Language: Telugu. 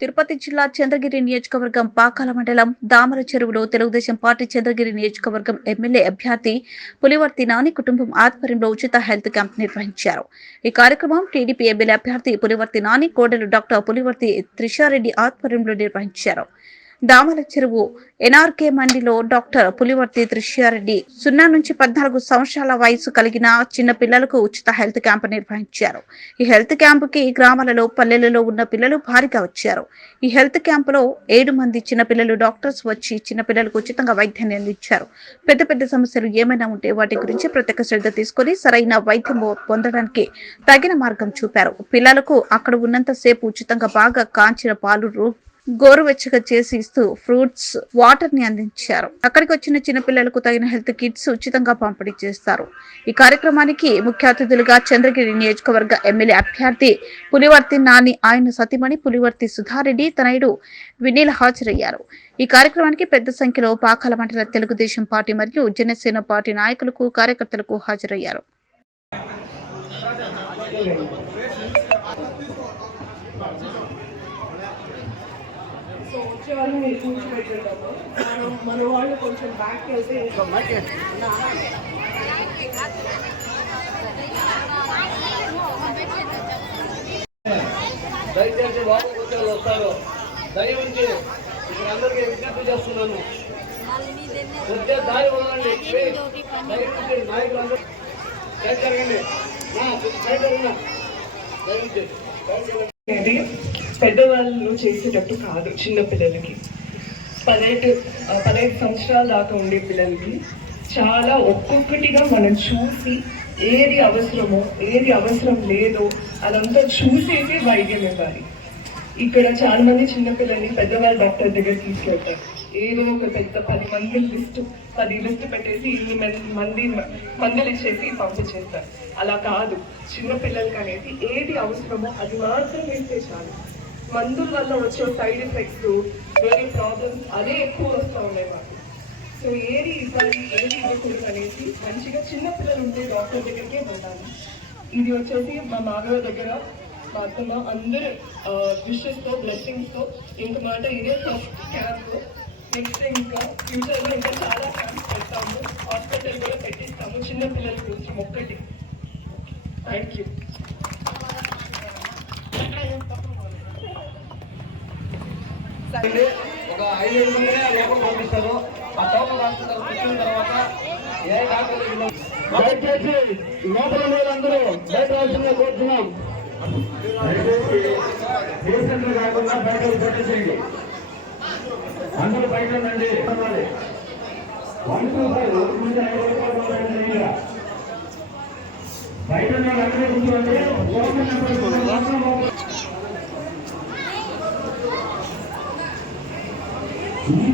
తిరుపతి జిల్లా చంద్రగిరి నియోజకవర్గం పాకాల మండలం దామర చెరువులో తెలుగుదేశం పార్టీ చంద్రగిరి నియోజకవర్గం ఎమ్మెల్యే అభ్యర్థి పులివర్తి నాని కుటుంబం ఆధ్వర్యంలో ఉచిత హెల్త్ క్యాంప్ నిర్వహించారు. ఈ కార్యక్రమం టీడీపీ ఎమ్మెల్యే అభ్యర్థి పులివర్తి నాని కోడలు డాక్టర్ పులివర్తి త్రిషారెడ్డి ఆధ్వర్యంలో నిర్వహించారు. దామల చెరువు ఎన్ఆర్కే మండిలో డాక్టర్ పులివర్తి త్రిషారెడ్డి 0 నుంచి 14 సంవత్సరాల వయసు కలిగిన చిన్న పిల్లలకు ఉచిత హెల్త్ క్యాంప్ నిర్వహించారు. ఈ హెల్త్ క్యాంపుకి గ్రామాలలో పల్లెలలో ఉన్న పిల్లలు భారీగా వచ్చారు. ఈ హెల్త్ క్యాంపులో 7 మంది చిన్న పిల్లలు డాక్టర్స్ వచ్చి చిన్న పిల్లలకు ఉచితంగా వైద్యాన్ని అందించారు. పెద్ద పెద్ద సమస్యలు ఏమైనా ఉంటే వాటి గురించి ప్రత్యేక శ్రద్ధ తీసుకుని సరైన వైద్యం పొందడానికి తగిన మార్గం చూపారు. పిల్లలకు అక్కడ ఉన్నంత సేపు ఉచితంగా బాగా కాంచిన పాలు గోరువెచ్చగా చేసి ఇస్తూ ఫ్రూట్స్ వాటర్ ని అందించారు. అక్కడికి వచ్చిన చిన్న పిల్లలకు తగిన హెల్త్ కిట్స్ ఉచితంగా పంపిణీ చేస్తారు. ఈ కార్యక్రమానికి ముఖ్య అతిథులుగా చంద్రగిరి నియోజకవర్గ ఎమ్మెల్యే అభ్యర్థి పులివర్తి నాని, ఆయన సతీమణి పులివర్తి సుధారెడ్డి, తనయుడు వినీల్ హాజరయ్యారు. ఈ కార్యక్రమానికి పెద్ద సంఖ్యలో పాకాల మండల తెలుగుదేశం పార్టీ మరియు జనసేన పార్టీ నాయకులకు, కార్యకర్తలకు హాజరయ్యారు. వచ్చే వాళ్ళని కూర్చోబెట్టాము. మన వాళ్ళు కొంచెం బ్యాక్ వెళ్తే దయచేసి లోపలికి వచ్చే వాళ్ళు వస్తారు. దయవుంచి ఇక్కడ అందరికీ విజ్ఞప్తి చేస్తున్నాను, వచ్చే దారి వదలండి. దయవుంచి నాయకులందరూ జరగండి, దయవుంచి పెద్దవాళ్ళు చేసేటట్టు కాదు. చిన్న పిల్లలకి 15 సంవత్సరాల దాకా ఉండే పిల్లలకి చాలా ఒక్కొక్కటిగా మనం చూసి ఏది అవసరమో ఏది అవసరం లేదో అదంతా చూసేసి వైద్యం ఇవ్వాలి. ఇక్కడ చాలా మంది చిన్నపిల్లల్ని పెద్దవాళ్ళ డాక్టర్ దగ్గర తీసుకెళ్తారు. ఏదో ఒక పెద్ద 10 లిస్ట్ పెట్టేసి 2 మందులు ఇచ్చేసి పంపించేస్తారు. అలా కాదు, చిన్నపిల్లలకి అనేది ఏది అవసరమో అది మాత్రం ఇస్తే చాలు. మందుల వల్ల వచ్చే సైడ్ ఎఫెక్ట్స్, వేరే ప్రాబ్లమ్స్ అదే ఎక్కువ వస్తూ ఉన్నాయి మాకు. సో ఏది ఇవ్వాలి ఏది ఇవ్వకూడదు అనేసి మంచిగా చిన్నపిల్లలు ఉండే డాక్టర్ దగ్గరికే వెళ్ళాలి. ఇది వచ్చేసి మా మామయ్య దగ్గర మా అత్తమ్మ అందరూ విషెస్తో బ్లెస్సింగ్స్తో ఇంక మాట ఇదే ఫస్ట్ క్యాంప్. నెక్స్ట్ ఇంకా ఫ్యూచర్లో ఇంకా చాలా క్యాంప్స్ పెడతాము, హాస్పిటల్ కూడా పెట్టిస్తాము చిన్నపిల్లల గురించి ఒక్కటి. Thank you. ఒక 5-7 మంది లోపల పంపిస్తారు. ఆ టోకన్ రాసుకుంటారు. కూర్చున్న తర్వాత ఏ డాక్టర్ దయచేసి లోపల అందరూ బయట రావాల్సిందిగా కోరుతున్నాం. పేషెంట్లు కాకుండా బయట పెట్టేసేయండి. అందరూ బయట ఉండండి. 125 బయట అందరూ కూర్చోండి. ఈ